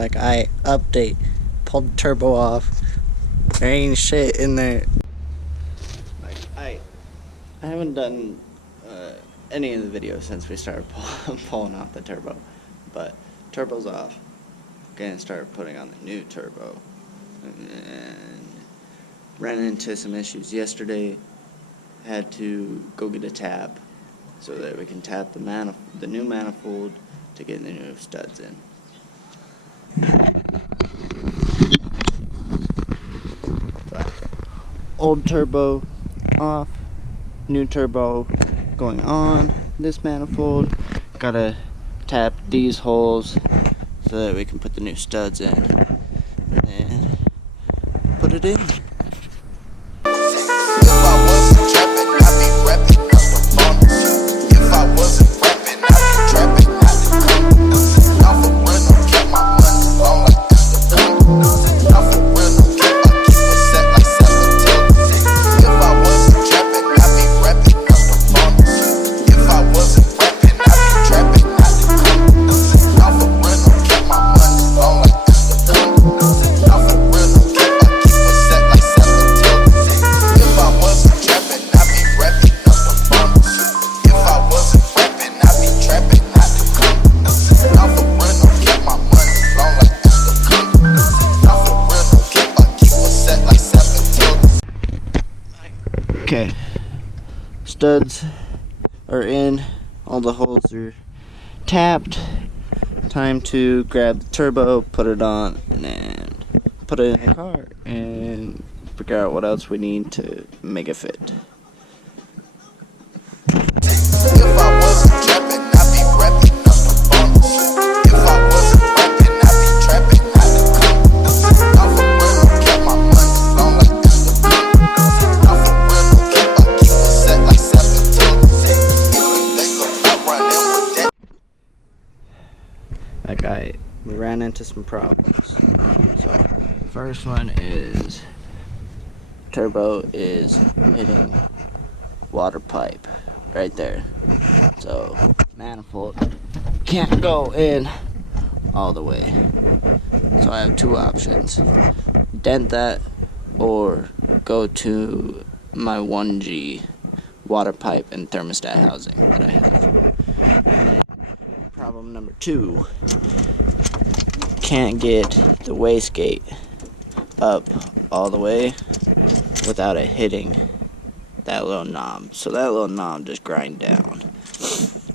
Like, I update, pulled the turbo off. There ain't shit in there. Like, I haven't done any of the videos since we started pulling off the turbo, but turbo's off. Gonna start putting on the new turbo, and ran into some issues yesterday. Had to go get a tap so that we can tap the new manifold to get the new studs in. Old turbo off, new turbo going on. This manifold, gotta tap these holes so that we can put the new studs in and put it in. Okay, studs are in, all the holes are tapped. Time to grab the turbo, put it on, and then put it in the car and figure out what else we need to make it fit. We ran into some problems. So, first one is turbo is hitting water pipe right there. So, manifold can't go in all the way. So I have two options. Dent that or go to my 1G water pipe and thermostat housing that I have. And then problem number 2. Can't get the wastegate up all the way without it hitting that little knob. So that little knob just grind down.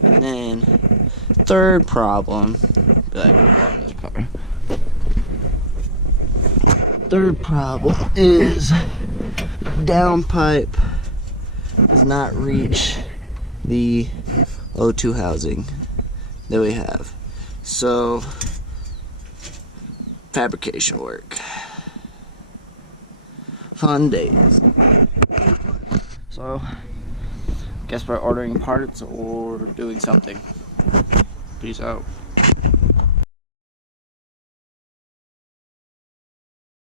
And then third problem, third problem is downpipe does not reach the O2 housing that we have. So fabrication work. Fun days. So, guess we're ordering parts or doing something. Peace out.